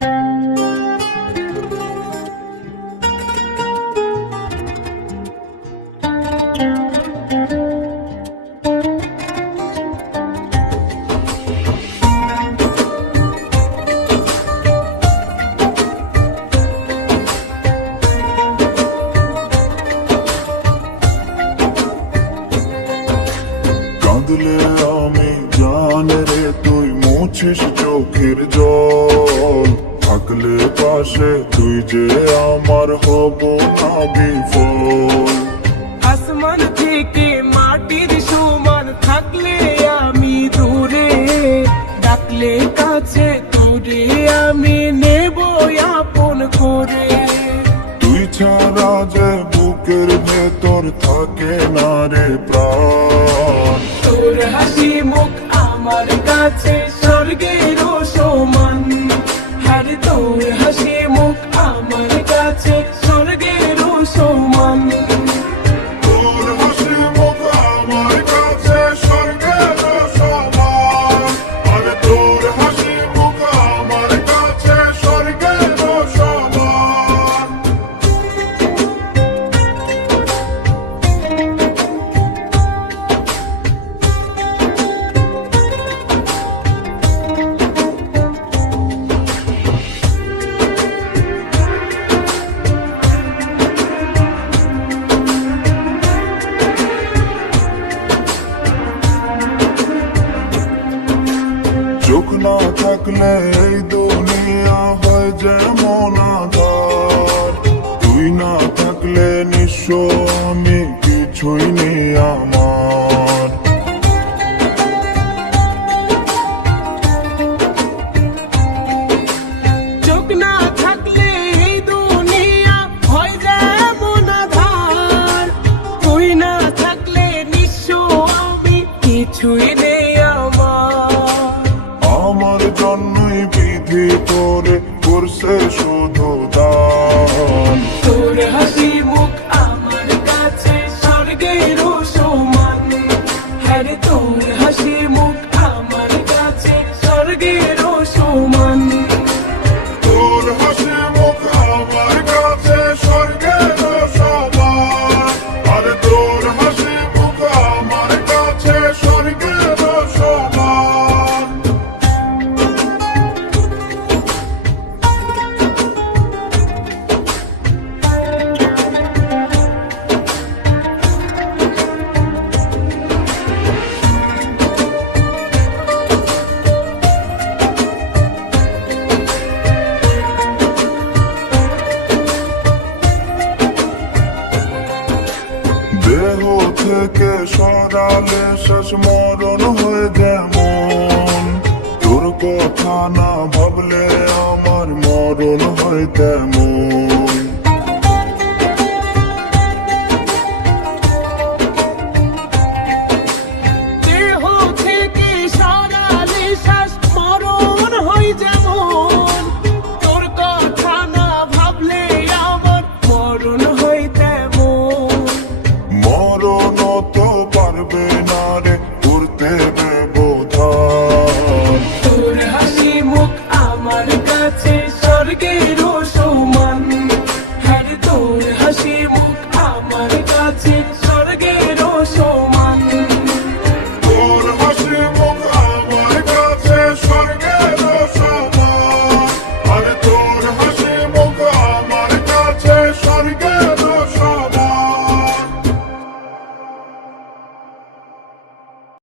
কাঁদলে আমি জান রে তুই মুছিস চোখের জল, থাকলে পাশে তুই যে আমার হব না বিফল। আসমান থেকে মাটির সমান থাকলে আমি দূরে, ডাকলে কাছে তোরে আমি নেব আপন করে। তুই ছাড়া যে বুকের ভেতর থাকে না রে প্রাণ, তোর হাসি মুখ আমার কাছে স্বর্গের সমান। হ্যাঁ রে, তোর হাসি মুখ আমার কাছে স্বর্গের সমান। তোর হাসি মুখ আমার কাছে স্বর্গের সমান, আরে তোর হাসি মুখ আমার কাছে স্বর্গের সমান। চোখ না থাকলে এই দুনিয়া হয় যেমন আঁধার, তুই না থাকলে নিঃস্ব আমি কিছুই নেই আমার। চোখ না থাকলে এই দুনিয়া হয় যেমন আঁধার, তুই না থাকলে নিঃস্ব আমি কিছুই নেই আমার। আমার জন্যই বিধি করে করছে শুধু দান, তোর হাসি মুখ আমার কাছে স্বর্গের সমান। হ্যাঁ রে, তোর হাসি মুখ আমার কাছে স্বর্গের সমান। তোর হাসি মুখ আমার কাছে স্বর্গের সমান, আরে তোর হাসি মুখ আমার কাছে স্বর্গের সমান। দেহ থেকে সরালে শেষ মরণ হয়ে যেমন, তোর কথা না ভাবলে আমার মরণ হয় তেমন। দেহ থেকে সরালে শ্বাস মরণ হয় যেমন, তোর কথা না ভাবলে আমার মরণ হয় তেমন। মরণ তো পারবে না রে করতে ব্যবধান, তোর হাসি মুখ আমার কাছে স্বর্গের